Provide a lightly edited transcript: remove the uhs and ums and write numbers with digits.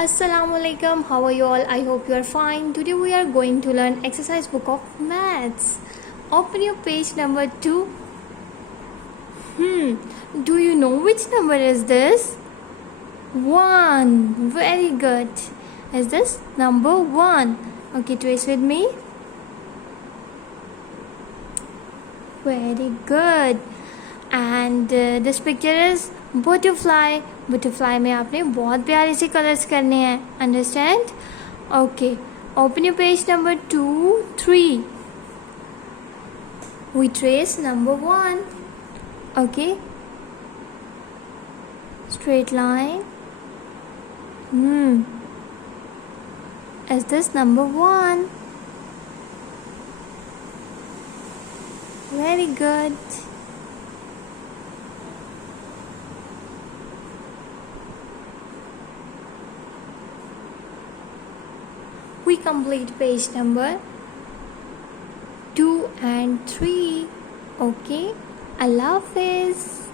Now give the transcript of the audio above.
Assalamualaikum. How are you all? I hope you are fine. Today we are going to learn exercise book of maths. Open your page number 2. Do you know which number is this? 1. Very good. Is this number 1? Okay, trace with me. Very good. And this picture is butterfly. Butterfly में आपने बहुत प्यारे से colours करने हैं. Understand? Okay. Open your page number 2, 3. We trace number 1. Okay. Straight line. Is this number 1? Very good. We complete page number 2 and 3. Okay. Allah Hafiz.